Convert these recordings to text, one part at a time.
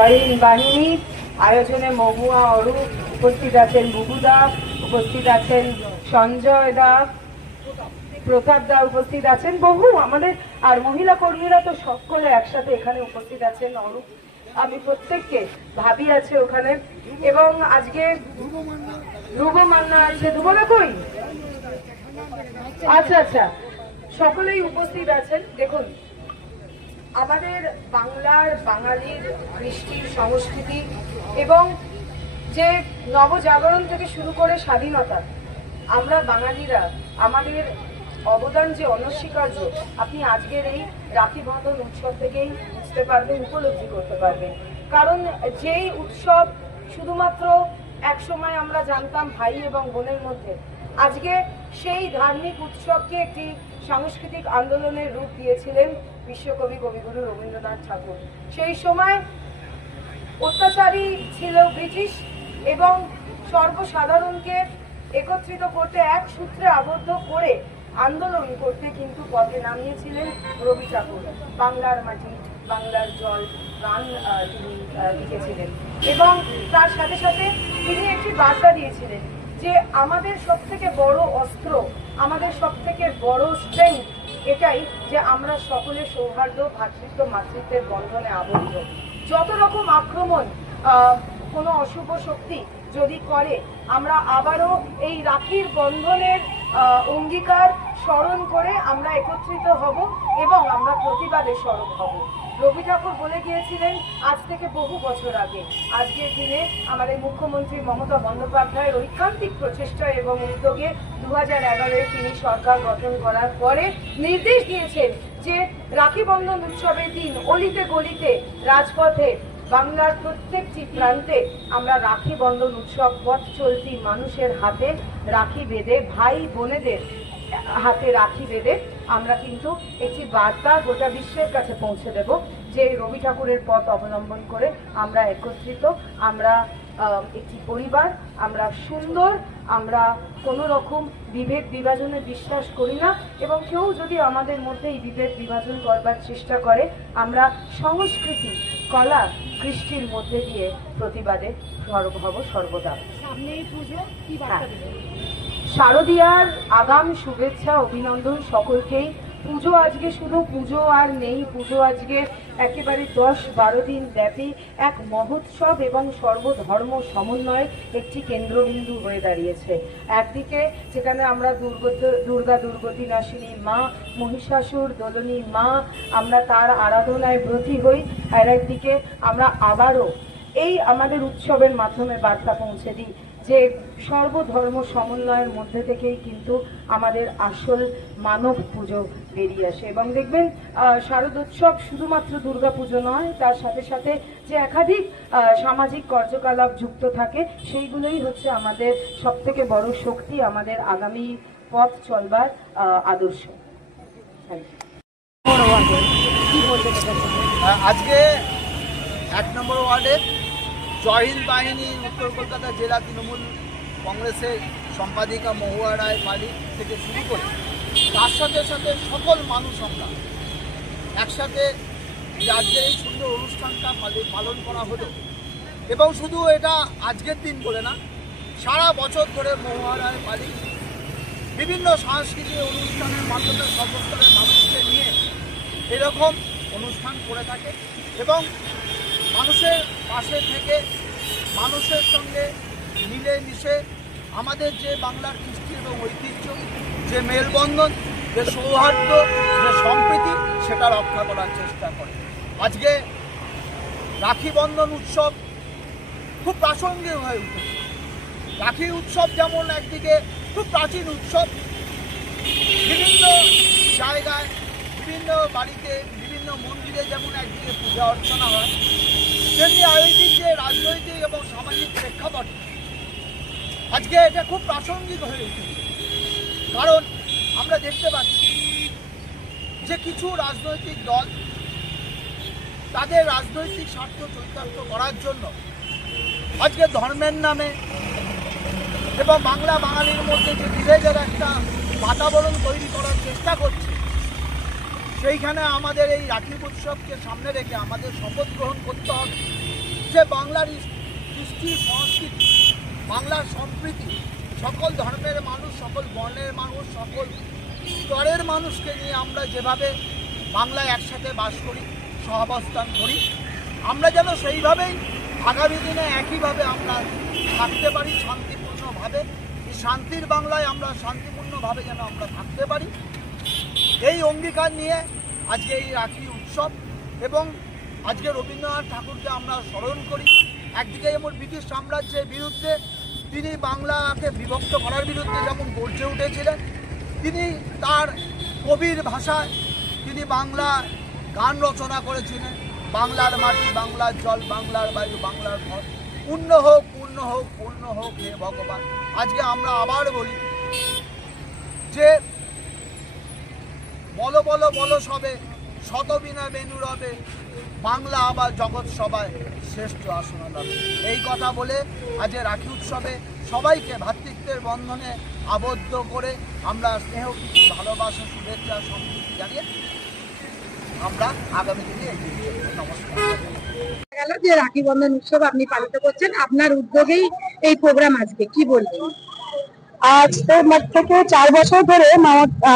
জয় হিন্দ বাহিনী আয়োজনে মহুয়া, অরূপ, উপস্থিত আছেন বুবুদা, উপস্থিত আছেন সঞ্জয় দা, প্রতাপ দা উপস্থিত আছেন, বহু আমাদের আর মহিলা কর্মীরা তো সকলে একসাথে এখানে উপস্থিত আছেন। অরূপ, আমি প্রত্যেককে, ভাবি আছে ওখানে, এবং আজকে ধ্রুব মান্না আছে। ধ্রুবনা কই? আচ্ছা আচ্ছা, সকলেই উপস্থিত আছেন। দেখুন, আমাদের বাংলার, বাঙালির কৃষ্টির সংস্কৃতি এবং যে নবজাগরণ থেকে শুরু করে স্বাধীনতা, আমরা বাঙালিরা আমাদের অবদান যে অনস্বীকার্য, আপনি আজকের এই রাখি বন্ধন উৎসব থেকেই বুঝতে পারবেন, উপলব্ধি করতে পারবেন। কারণ যেই উৎসব শুধুমাত্র এক সময় আমরা জানতাম ভাই এবং বোনের মধ্যে, আজকে সেই ধার্মিক উৎসবকে একটি সাংস্কৃতিক আন্দোলনের রূপ দিয়েছিলেন বিশ্বকবি কবিগুরু রবীন্দ্রনাথ ঠাকুর। সেই সময় অত্যাচারী ছিল ব্রিটিশ এবং সর্বসাধারণকে একত্রিত করতে, এক সূত্রে আবদ্ধ করে আন্দোলন করতে কিন্তু পথে নামিয়েছিলেন রবি ঠাকুর। বাংলার মাটি, বাংলার জল, গান তিনি লিখেছিলেন এবং তার সাথে সাথে তিনি একটি বার্তা দিয়েছিলেন যে আমাদের সব থেকে বড় অস্ত্র, আমাদের সব থেকে বড় স্ট্রেংথ এটাই যে আমরা সকলে সৌহার্দ্য, ভ্রাতৃত্ব, মাতৃত্বের বন্ধনে আবদ্ধ। যত রকম আক্রমণ কোনো অশুভ শক্তি যদি করে, আমরা আবারও এই রাখির বন্ধনের অঙ্গীকার স্মরণ করে আমরা একত্রিত হব এবং আমরা প্রতিবাদে সরব হব। রবি ঠাকুর বলে গিয়েছিলেন আজ থেকে বহু বছর আগে, আজকের দিনে আমাদের মুখ্যমন্ত্রী মমতা বন্দ্যোপাধ্যায়ের ঐকান্তিক প্রচেষ্টা এবং উদ্যোগে 2011-এ তিনি সরকার গঠন করার পরে নির্দেশ দিয়েছেন যে রাখি বন্ধন উৎসবের দিন অলিতে গলিতে, রাজপথে, বাংলার প্রত্যেকটি প্রান্তে আমরা রাখি বন্ধন উৎসব পথ চলতি মানুষের হাতে রাখি বেঁধে, ভাই বোনেদের হাতে রাখি বেঁধে আমরা কিন্তু একটি বার্তা গোটা বিশ্বের কাছে পৌঁছে দেব যে রবি ঠাকুরের পথ অবলম্বন করে আমরা একত্রিত, আমরা একটি পরিবার, আমরা সুন্দর, আমরা কোনো রকম বিভেদ বিভাজনে বিশ্বাস করি না এবং কেউ যদি আমাদের মধ্যে এই বিভেদ বিভাজন করবার চেষ্টা করে, আমরা সংস্কৃতি, কলা, কৃষ্টির মধ্যে দিয়ে প্রতিবাদে সরব হব সর্বদা। সামনেই পুজো, কি বার্তা দেবেন? শারদীয়ার আগাম শুভেচ্ছা, অভিনন্দন সকলকেই। পুজো আজকে শুধু পুজো আর নেই, পুজো আজকে একেবারে 10-12 দিন ব্যাপী এক মহোৎসব এবং সর্বধর্ম সমন্বয়ের একটি কেন্দ্রবিন্দু হয়ে দাঁড়িয়েছে। একদিকে যেখানে আমরা দুর্গা দুর্গতি নাশিনী মা, মহিষাসুর দোলনী মা, আমরা তার আরাধনায় ব্রতী হই, আর একদিকে আমরা আবারও এই আমাদের উৎসবের মাধ্যমে বার্তা পৌঁছে দিই যে সর্বধর্ম সমন্বয়ের মধ্যে থেকেই কিন্তু আমাদের আসল মানব পুজো বেরিয়ে আসে। এবং দেখবেন শারদোৎসব শুধুমাত্র দুর্গা পুজো নয়, তার সাথে সাথে যে একাধিক সামাজিক কার্যকলাপ যুক্ত থাকে, সেইগুলোই হচ্ছে আমাদের সবথেকে বড় শক্তি, আমাদের আগামী পথ চলবার আদর্শ। আজকে 1 নম্বর ওয়ার্ডের জয় হিন্দ বাহিনী উত্তর কলকাতা জেলা তৃণমূল কংগ্রেসের সম্পাদিকা মহুয়া রায় পালি থেকে শুরু করে তার সাথে সাথে সকল মানুষ আমরা একসাথে আজকের এই সুন্দর অনুষ্ঠানটা পালন করা হলো। এবং শুধু এটা আজকের দিন বলে না, সারা বছর ধরে মহুয়া রায় পালি বিভিন্ন সাংস্কৃতিক অনুষ্ঠানের মাধ্যমে সর্বস্তরের মানুষকে নিয়ে এরকম অনুষ্ঠান করে থাকে এবং মানুষের পাশে থেকে মানুষের সঙ্গে মিলেমিশে আমাদের যে বাংলার কৃষ্টি এবং ঐতিহ্য, যে মেলবন্ধন, যে সৌহার্দ্য, যে সম্প্রীতি, সেটা রক্ষা করার চেষ্টা করে। আজকে রাখি বন্ধন উৎসব খুব প্রাসঙ্গিক হয়ে উঠেছে। রাখি উৎসব যেমন একদিকে খুব প্রাচীন উৎসব, বিভিন্ন জায়গায়, বিভিন্ন বাড়িতে, বিভিন্ন মন্দিরে যেমন একদিকে পূজা অর্চনা হয়, তেমনি আয়োজিত যে রাজনৈতিক এবং সামাজিক প্রেক্ষাপট, আজকে এটা খুব প্রাসঙ্গিক হয়ে উঠেছে। কারণ আমরা দেখতে পাচ্ছি যে কিছু রাজনৈতিক দল তাদের রাজনৈতিক স্বার্থ চরিতার্থ করার জন্য আজকে ধর্মের নামে এবং বাংলা বাঙালির মধ্যে যে বিভেদের একটা বাতাবরণ তৈরি করার চেষ্টা করছে, সেইখানে আমাদের এই রাখি উৎসবকে সামনে রেখে আমাদের শপথ গ্রহণ করতে হবে যে বাংলার কৃষ্টি সংস্কৃতি, বাংলার সম্প্রীতি, সকল ধর্মের মানুষ, সকল বর্ণের মানুষ, সকল স্তরের মানুষকে নিয়ে আমরা যেভাবে বাংলায় একসাথে বাস করি, সহাবস্থান করি, আমরা যেন সেইভাবেই আগামী দিনে একইভাবে আমরা থাকতে পারি শান্তিপূর্ণভাবে। এই শান্তির বাংলায় আমরা শান্তিপূর্ণভাবে যেন আমরা থাকতে পারি, এই অঙ্গীকার নিয়ে আজকে এই রাখি উৎসব। এবং আজকে রবীন্দ্রনাথ ঠাকুরকে আমরা স্মরণ করি। একদিকে যেমন ব্রিটিশ সাম্রাজ্যের বিরুদ্ধে তিনি বাংলাকে বিভক্ত করার বিরুদ্ধে যেমন গর্জে উঠেছিলেন, তিনি তার কবির ভাষায় তিনি বাংলা গান রচনা করেছিলেন, বাংলার মাটি, বাংলার জল, বাংলার বায়ু, বাংলার ঘর, পূর্ণ হোক, পূর্ণ হোক, পূর্ণ হোক হে ভগবান। আজকে আমরা আবার বলি যে বলো বলো বলো সবে, শতবিনা বেনু রবে, বাংলা আবার জগৎ সভায় শ্রেষ্ঠ আসন লাভে। এই কথা বলে আজ রাখি উৎসবে সবাইকে ভ্রাতৃত্বের বন্ধনে আবদ্ধ করে আমরা স্নেহ, প্রীতি, ভালোবাসা, শুভেচ্ছা, সম্প্রীতি জানিয়ে আমরা আগামী দিনে এগিয়ে যাব। নমস্কার। গেল যে রাখি বন্ধন উৎসব আপনি পালিত করছেন, আপনার উদ্যোগেই এই প্রোগ্রাম, আজকে কি বলবেন? আজ থেকে 4 বছর ধরে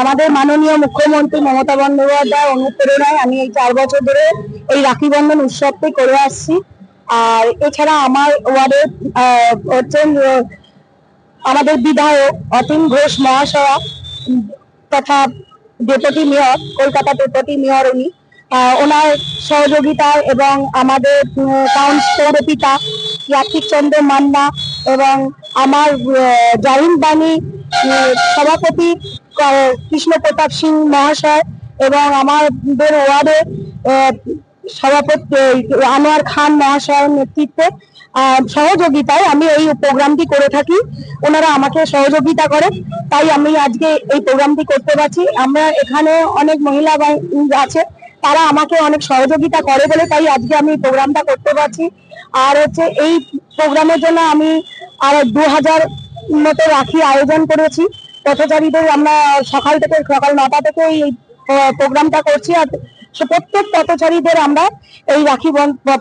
আমাদের মাননীয় মুখ্যমন্ত্রী মমতা বন্দ্যোপাধ্যায় অনুপ্রেরণায় আমি এই 4 বছর ধরে এই রাখি বন্ধন উৎসবটি করে আসছি। আর এছাড়া আমার ওয়ার্ডে হচ্ছেন আমাদের বিধায়ক অতীন ঘোষ মহাশয়া তথা deputy mayor, Kolkata deputy mayor, উনি ওনার সহযোগিতায় এবং আমাদের পৌরপিতা কার্তিক চন্দ্র মান্না এবং আমার জয়হিন্দ বাহিনী সভাপতি কৃষ্ণ প্রতাপ সিং মহাশয় এবং আমাদের ওয়ার্ডের সভাপতি আনোয়ার খান মহাশয়ের নেতৃত্বে সহযোগিতায় আমি এই প্রোগ্রামটি করে থাকি। ওনারা আমাকে সহযোগিতা করে, তাই আমি আজকে এই প্রোগ্রামটি করতে পারছি। আমরা এখানে অনেক মহিলা আছে, তারা আমাকে অনেক সহযোগিতা করে বলে তাই আজকে আমি প্রোগ্রামটা করতে পারছি। আর হচ্ছে এই প্রোগ্রামের জন্য আমি আর 2000 মতো রাখি আয়োজন করেছি পথচারীদের। আমরা সকাল 9টা থেকে এই প্রোগ্রামটা করছি। আর প্রত্যেক পথচারীদের আমরা এই রাখি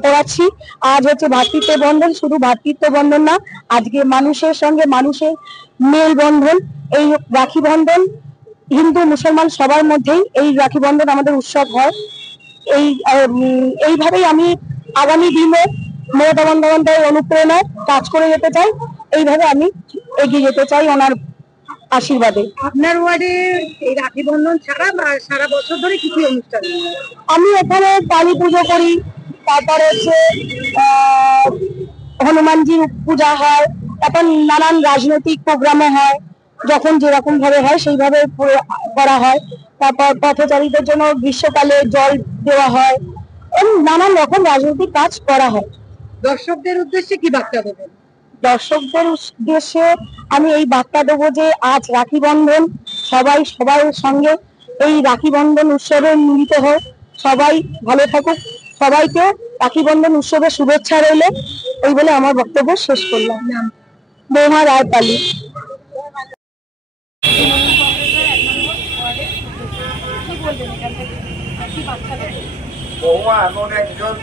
পড়াচ্ছি। আজ হচ্ছে ভ্রাতৃত্ব বন্ধন, শুধু ভ্রাতৃত্ব বন্ধন না, আজকে মানুষের সঙ্গে মানুষের মেল বন্ধন। এই রাখি বন্ধন হিন্দু মুসলমান সবার মধ্যেই এই রাখি বন্ধন আমাদের উৎসব হয়। এইভাবেই আমি আগামী দিনে মমতা বন্দ্যোপাধ্যায়ের অনুপ্রেরণায় কাজ করে যেতে চাই, এইভাবে আমি এগিয়ে যেতে চাই ওনার আশীর্বাদে। আপনার ওয়ার্ডে এই রাখি বন্ধন ছাড়া সারা বছর ধরে কি কি অনুষ্ঠান? আমি এখানে কালী পুজো করি, তারপরে হচ্ছে হনুমানজির পূজা হয়, তারপর নানান রাজনৈতিক প্রোগ্রামে হয়, যখন যেরকম ভাবে হয় সেইভাবে করা হয়। তারপর পথচারীদের জন্য গ্রীষ্মকালে জল দেওয়া হয়, নানান রকম রাজনৈতিক কাজ করা হয়। দর্শকদের উদ্দেশ্যে কি বার্তা দেবেন? দর্শকদের উদ্দেশ্যে আমি এই বার্তা দেবো যে আজ রাখি বন্ধন, সবাই সবার সঙ্গে এই রাখি বন্ধন উৎসবে মিলিত হয়। সবাই ভালো থাকুক, সবাইকে রাখি বন্ধন উৎসবের শুভেচ্ছা রইল, এই বলে আমার বক্তব্য শেষ করলাম। বৌমা রায়পালি। বৌমা এমন একজন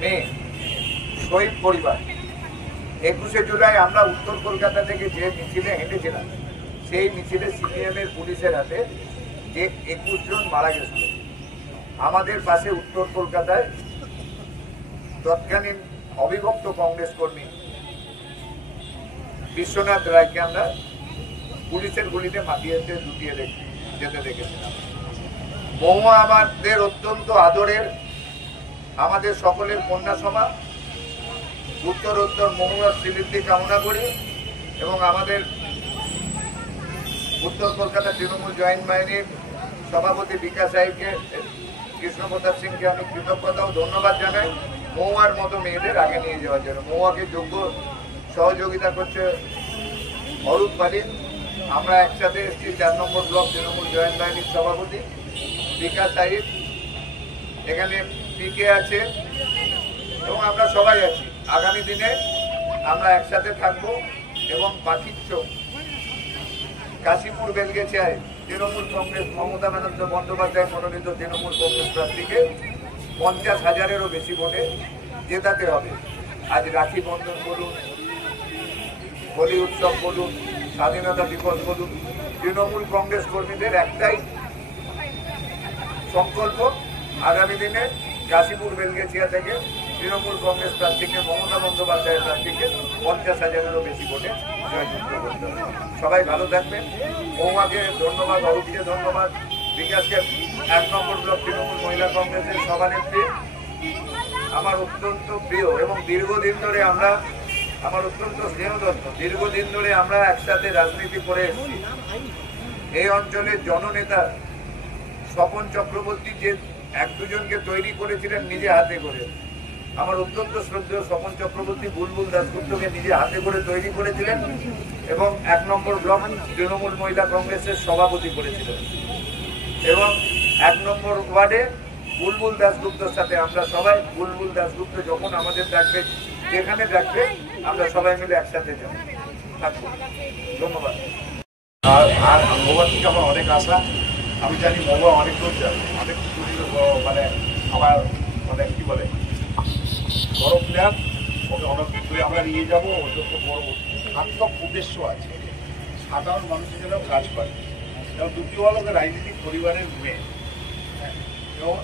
মেয়ে, শহীদ পরিবার। 21শে জুলাই আমরা উত্তর কলকাতা থেকে যে মিছিলে হেঁটেছিলাম, সেই মিছিলে সিপিএম এর পুলিশের হাতে যে 21 জন মারা গেছিল। আমাদের পাশে উত্তর কলকাতায় তৎকালীন অবিভক্ত কংগ্রেস কর্মী বিশ্বনাথ রায়কে আমরা পুলিশের গুলিতে মাটিয়ে লুটিয়ে যেতে দেখেছিলাম। বৌমা আমাদের অত্যন্ত আদরের, আমাদের সকলের কন্যা সভা। উত্তরোত্তর মহুয়ার শ্রীবৃদ্ধি কামনা করি এবং আমাদের উত্তর কলকাতা তৃণমূল জয়েন্ট বাহিনীর সভাপতি বিকাশ সাহেবকে, কৃষ্ণ প্রতাপ সিংকে আমি কৃতজ্ঞতা ও ধন্যবাদ জানাই মহুয়ার মতো মেয়েদের আগে নিয়ে যাওয়ার জন্য। মহুয়াকে যোগ্য সহযোগিতা করছে অরূপ পালিত। আমরা একসাথে এসেছি 4 নম্বর ব্লক তৃণমূল জয়েন্ট বাহিনীর সভাপতি বিকাশ সাহেব, এখানে পিকে আছে এবং আমরা সবাই আছি। আগামী দিনে আমরা একসাথে থাকব এবং পাখির চোখ কাশীপুর বেলগেছিয়ায় তৃণমূল কংগ্রেস মমতা বন্দ্যোপাধ্যায় মনোনীত তৃণমূল কংগ্রেস প্রার্থীকে 50,000-এরও বেশি ভোটে জেতাতে হবে। আজ রাখি বন্ধন বলুন, হোলি উৎসব বলুন, স্বাধীনতা দিবস বলুন, তৃণমূল কংগ্রেস কর্মীদের একটাই সংকল্প, আগামী দিনে কাশীপুর বেলগেছিয়া থেকে তৃণমূল কংগ্রেস প্রার্থীকে, মমতা বন্দ্যোপাধ্যায়ের প্রার্থীকে 50,000-এরও বেশি ভোটে জয়যুক্ত করতে হবে। সবাই ভালো থাকবেন। মহুয়াকে ধন্যবাদ, অরূপকে ধন্যবাদ, বিকাশকে 1 নম্বর ব্লক তৃণমূল মহিলা কংগ্রেসের সভানেত্রী, আমার অত্যন্ত প্রিয় এবং দীর্ঘদিন ধরে আমরা, আমার অত্যন্ত স্নেহদত্ত, দীর্ঘদিন ধরে আমরা একসাথে রাজনীতি করে এসেছি। এই অঞ্চলের জননেতা স্বপন চক্রবর্তী যে 1-2 জনকে তৈরি করেছিলেন নিজে হাতে করে, আমার অত্যন্ত শ্রদ্ধেয় স্বপন চক্রবর্তী বুলবুল দাশগুপ্তকে নিজে হাতে করে তৈরি করেছিলেন এবং 1 নম্বর ব্লক তৃণমূল মহিলা কংগ্রেসের সভাপতি করেছিলেন এবং 1 নম্বর ওয়ার্ডে বুলবুল দাশগুপ্তর সাথে আমরা সবাই, বুলবুল দাশগুপ্ত যখন আমাদের ডাকবে, যেখানে ডাকবে আমরা সবাই মিলে একসাথে যাব। ধন্যবাদ। আর মহুয়া থেকে আমার অনেক আশা। আমি জানি মহুয়া অনেক দূর যাবে, অনেক মানে আমার মানে কি বলে বড় প্লেয়ার, ওকে অনেক দূরে আমরা নিয়ে যাবো। ওর জন্য বড় সার্থক উদ্দেশ্য আছে, সাধারণ মানুষের জন্য কাজ করে এবং দুটিওয়ালাকে রাজনৈতিক পরিবারের মেয়ে, এবং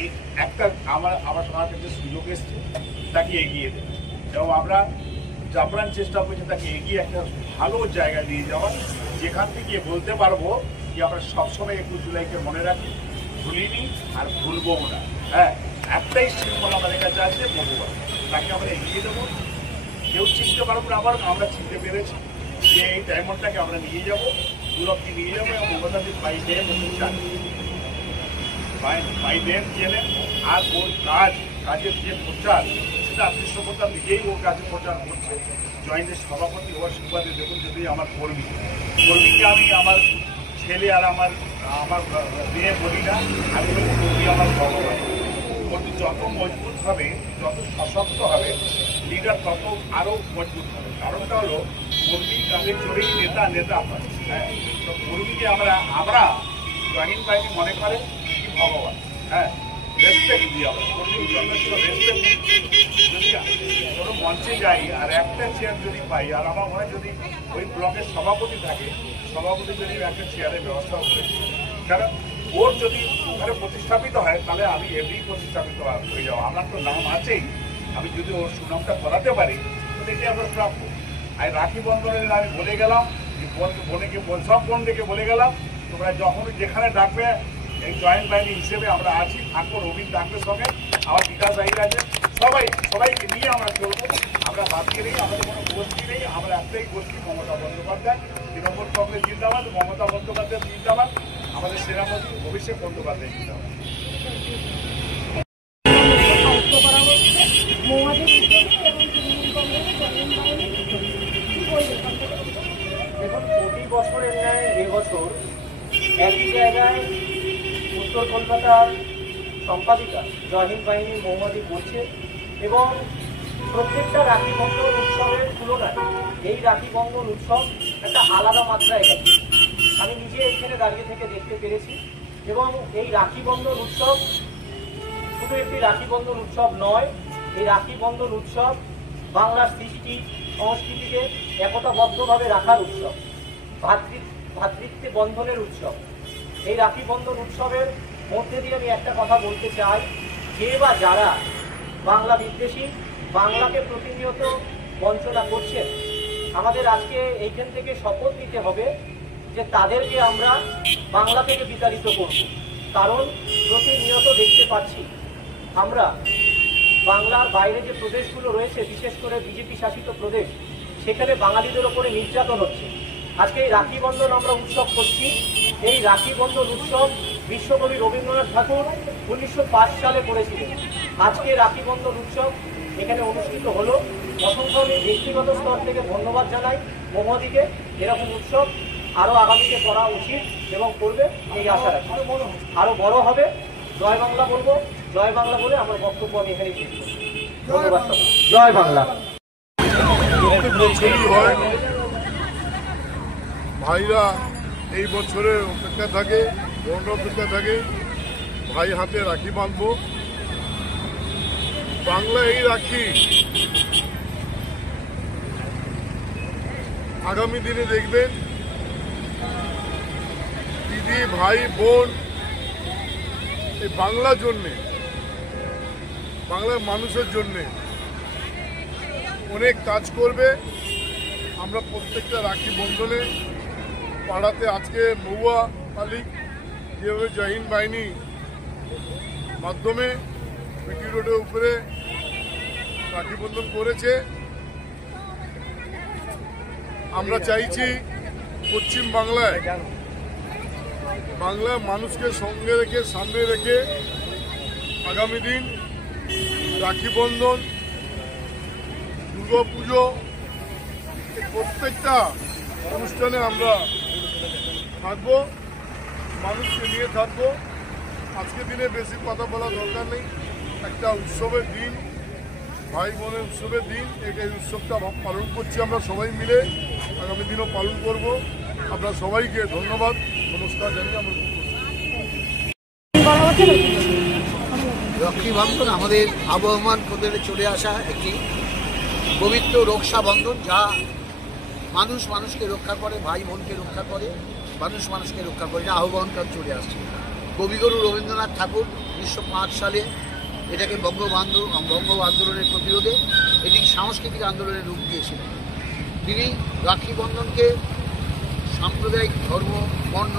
এই একটা আমার কাছে সুযোগ এসছে তাকে এগিয়ে দেবে এবং আমরা জাফরান চেষ্টা করছি তাকে এগিয়ে একটা ভালো জায়গা নিয়ে যাওয়ার, যেখান থেকে বলতে পারবো যে আমরা সবসময় 21 জুলাইকে মনে রাখি, ভুলিনি আর ভুলবো না। হ্যাঁ, একটাই সিম্বল আমাদের কাছে আছে, মহুয়া, তাকে আমরা এগিয়ে দেবো। কেউ চিনতে পারবো না, আবার আমরা চিনতে পেরেছি যে এই ডায়মন্ডটাকে আমরা নিয়ে যাবো, দুরবকে নিয়ে যাবো এবং মমতাকে বাই নেম জানি, বাই নেম জেনে। আর ওর কাজের যে প্রচার, সেটা কৃষ্ণপ্রতাপ নিজেই ওর কাছে প্রচার করছে। জয়েন্টের সভাপতি হওয়ার সুবাদে দেখুন, যদি আমার কর্মীকে আমি আমার ছেলে আর আমার মেয়ে বলি না, আমি বলি কর্মী আমার ভগবান। কর্মী যত মজবুত হবে, যত সশক্ত হবে, লিডার তত আরও মজবুত হবে। কারণটা হলো কর্মী কাজে চড়েই নেতা হয়। হ্যাঁ, তো কর্মীকে আমরা জয়েন্ট বাহিনী মনে করে কি ভগবান। হ্যাঁ, রেসপেক্ট দিই আমরা, কর্মী রেসপেক্ট। যদি কোনো মঞ্চে যাই আর একটা চেয়ার যদি পাই, আর আমার মনে হয় যদি ওই ব্লকের সভাপতি থাকে, সভাপতি যদি একটা চেয়ারের ব্যবস্থা করে, কারণ ওর যদি ওখানে প্রতিস্থাপিত হয় তাহলে আমি এমনি প্রতিস্থাপিত হয়ে যাবো। আমার তো নাম আছেই, আমি যদি ওর সুনামটা করাতে পারি তো দেখি আমরা প্রাপ্য। আর রাখি বন্ধনের আমি বলে গেলাম, সব বোনকে বলে গেলাম, তোমরা যখন যেখানে ডাকবে এই জয়েন্ট বাহিনী হিসেবে আমরা আছি, থাকবো। রবীন ডাকবের সঙ্গে আমার বিকাশ আইর আছে, সবাইকে নিয়ে আমরা চলবো। আমরা বাদকে নেই, আমাদের কোনো গোষ্ঠী নেই, আমরা একটাই গোষ্ঠী, মমতা বন্দ্যোপাধ্যায়। তৃণমূল কংগ্রেস জিন্দাবাদ, মমতা বন্দ্যোপাধ্যায় জিন্দাবাদ, আমাদের সেনাপতি অভিষেক বন্দ্যোপাধ্যায় জিন্দাবাদ। দেখুন, প্রতি বছরের ন্যায় এবছর একই জায়গায় উত্তর কলকাতার সম্পাদিকা জয়হিন্দ বাহিনী মহুয়াদি করছে এবং প্রত্যেকটা রাখি বন্ধন উৎসবের তুলনায় এই রাখি বন্ধন উৎসব একটা আলাদা মাত্রায় গেছে। আমি নিজে এখানে দাঁড়িয়ে থেকে দেখতে পেরেছি এবং এই রাখি বন্ধন উৎসব শুধু একটি রাখি বন্ধন উৎসব নয়, এই রাখি বন্ধন উৎসব বাংলার সৃষ্টি সংস্কৃতিকে একতাবদ্ধভাবে রাখার উৎসব, ভ্রাতৃত্বে বন্ধনের উৎসব। এই রাখি বন্ধন উৎসবের মধ্যে দিয়ে আমি একটা কথা বলতে চাই, যে বা যারা বাংলা বিদ্বেষী, বাংলাকে প্রতিনিয়ত বঞ্চনা করছেন, আমাদের আজকে এইখান থেকে শপথ নিতে হবে যে তাদেরকে আমরা বাংলা থেকে বিতাড়িত করব। কারণ প্রতিনিয়ত দেখতে পাচ্ছি আমরা বাংলার বাইরে যে প্রদেশগুলো রয়েছে, বিশেষ করে বিজেপি শাসিত প্রদেশ, সেখানে বাঙালিদের ওপরে নির্যাতন হচ্ছে। আজকে এই রাখি বন্ধন আমরা উৎসব করছি। এই রাখি বন্ধন উৎসব বিশ্বকবি রবীন্দ্রনাথ ঠাকুর 1905 সালে করেছিলেন। আজকে রাখি বন্ধন উৎসব এখানে অনুষ্ঠিত হলো। অসংখ্য আমি ব্যক্তিগত স্তর থেকে ধন্যবাদ জানাই মহুয়াদিকে। এরকম উৎসব আরও আগামীতে করা উচিত এবং করবে এই আশা রাখি। আরও বড় হবে। জয় বাংলা বলবো, জয় বাংলা বলে আমার বক্তব্য আমি এখানেই শেষ করছি। ধন্যবাদ সবাই। জয় বাংলা। ভাইরা এই বছরে অপেক্ষা থাকে, বোন অপেক্ষা থাকে, ভাই হাতে রাখি বাঁধবো। বাংলা এই রাখি আগামী দিনে দেখবেন দিদি ভাই বোন এই বাংলার জন্যে, বাংলার মানুষের জন্যে অনেক কাজ করবে। আমরা প্রত্যেকটা রাখি বন্ধনে পাড়াতে আজকে মহুয়া পালিক যেভাবে জয় হিন্দ বাহিনী মাধ্যমে পিটি রোডের উপরে রাখি বন্ধন করেছে, আমরা চাইছি পশ্চিম বাংলায় বাংলার মানুষকে সঙ্গে রেখে সামনে রেখে আগামী দিন রাখি বন্ধন, দুর্গা পুজো, প্রত্যেকটা অনুষ্ঠানে আমরা থাকবো, মানুষকে নিয়ে থাকবো। আজকের দিনে বেশি কথা বলা দরকার নেই, একটা উৎসবের দিন, ভাই বোনের উৎসবের দিন, এই উৎসবটা পালন করছি আমরা সবাই মিলে, আগামী দিনও পালন করব। আমরা সবাইকে ধন্যবাদ নমস্কার জানিয়ে আমরা রাখি বন্ধন আমাদের আবহমান প্রদেশে চলে আসা একটি পবিত্র রক্ষাবন্ধন, যা মানুষ মানুষকে রক্ষা করে, ভাই বোনকে রক্ষা করে, মানুষ মানুষকে রক্ষা করে, এটা আহ্বানকার চলে আসছে। কবিগুরু রবীন্দ্রনাথ ঠাকুর 1905 সালে এটাকে বঙ্গ আন্দোলনের প্রতিরোধে এটি সাংস্কৃতিক আন্দোলনের রূপ দিয়েছিলেন। তিনি রাখি বন্ধনকে সাম্প্রদায়িক ধর্ম, বর্ণ,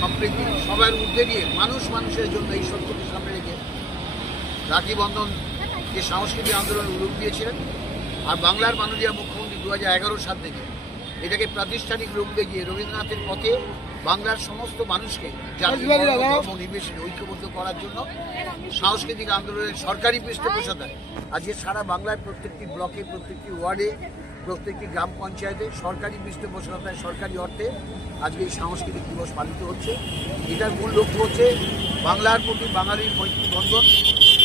সম্প্রীতি সবার ঊর্ধ্বে নিয়ে মানুষ মানুষের জন্য এই সত্যকে সামনে রেখে রাখি বন্ধনকে সাংস্কৃতিক আন্দোলনের রূপ দিয়েছিলেন। আর বাংলার মাননীয় মুখ্যমন্ত্রী 2011 সাল থেকে এটাকে প্রাতিষ্ঠানিক রূপ দেখিয়ে রবীন্দ্রনাথের পথে বাংলার সমস্ত মানুষকে জাতি ধর্ম নির্বিশেষে ঐক্যবদ্ধ করার জন্য সাংস্কৃতিক আন্দোলনের সরকারি পৃষ্ঠপোষকতায় আজকে সারা বাংলার প্রত্যেকটি ব্লকে, প্রত্যেকটি ওয়ার্ডে, প্রত্যেকটি গ্রাম পঞ্চায়েতে সরকারি পৃষ্ঠপোষকতায় সরকারি অর্থে আজকে এই সাংস্কৃতিক দিবস পালিত হচ্ছে। এটার মূল লক্ষ্য হচ্ছে বাংলার প্রতি বাঙালির মৈত্রী বন্ধন,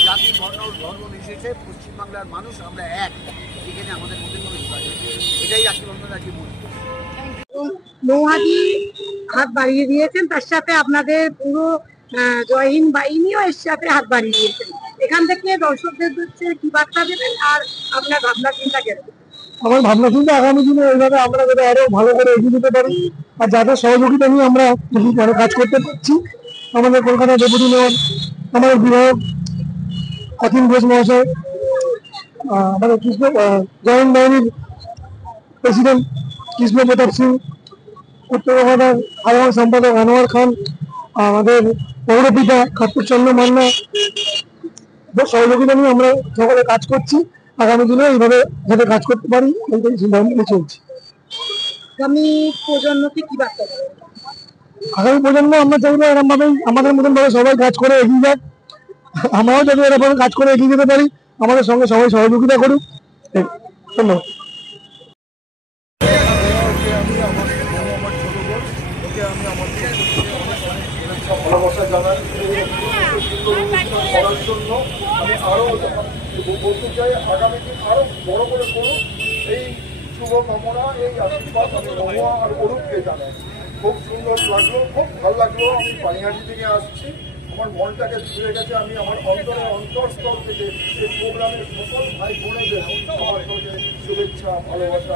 জাতি বর্ণ ধর্ম নির্বিশেষে পশ্চিমবাংলার মানুষ আমরা এক, এখানে আমাদের মধ্যে কোনো বিভাজন নেই। এটাই রাখি বন্ধন আজকে মূল। মহুয়াদি হাত বাড়িয়ে দিয়েছেন, তার সাথে আপনাদের পুরো জয় হিন্দ বাহিনীও এর সাথে হাত বাড়িয়ে দিয়েছেন। এখান থেকে দর্শকদের হচ্ছে কি বার্তা দেবেন আর আপনার ভাবনা চিন্তা কেমন? আমার ভাবনা চিন্তা আগামী দিনে এইভাবে আমরা যাতে আরো ভালো করে এগিয়ে যেতে পারি, আর যাদের সহযোগিতা নিয়ে আমরা কাজ করতে পারছি। আমাদের কলকাতা ডেপুটি মেয়র, আমাদের বিধায়ক অতীন ঘোষ মহাশয়, আমাদের জয় হিন্দ বাহিনীর প্রেসিডেন্ট কৃষ্ণ প্রতাপ সিং, উত্তর কলকাতার সাধারণ সম্পাদক আনোয়ার খান, আমাদের পৌরপিতা কার্তিক চন্দ্র মান্না, সহযোগিতা নিয়ে আমরা সকলে কাজ করছি। আগামী দিনে এইভাবে যাতে কাজ করতে পারি এইটাই সিদ্ধান্ত নিয়ে চলছি। আগামী প্রজন্মকে কি বার্তা দেবেন? আগামী প্রজন্ম আমরা চাইবো এরকম ভাবেই আমাদের মতন ভাবে সবাই কাজ করে এগিয়ে যাক, আমরাও যাতে এরকম কাজ করে এগিয়ে যেতে পারি, আমাদের সঙ্গে সবাই সহযোগিতা করুক। ধন্যবাদ। ভালোবাসা জানাই করার জন্য আমি আরো বলতে চাই আগামী দিন আরো বড় করে করুক, এই শুভকামনা, এই আশীর্বাদ আমি মহুয়া আর অরূপকে জানাই। খুব সুন্দর লাগলো, খুব ভালো লাগলো। আমি পানিহাটি থেকে আসছি, আমার মনটাকে ছুঁয়ে গেছে। আমি আমার অন্তরের অন্তরস্থল থেকে এই প্রোগ্রামের সকল ভাই বোনেদের আমার শুভেচ্ছা, ভালোবাসা,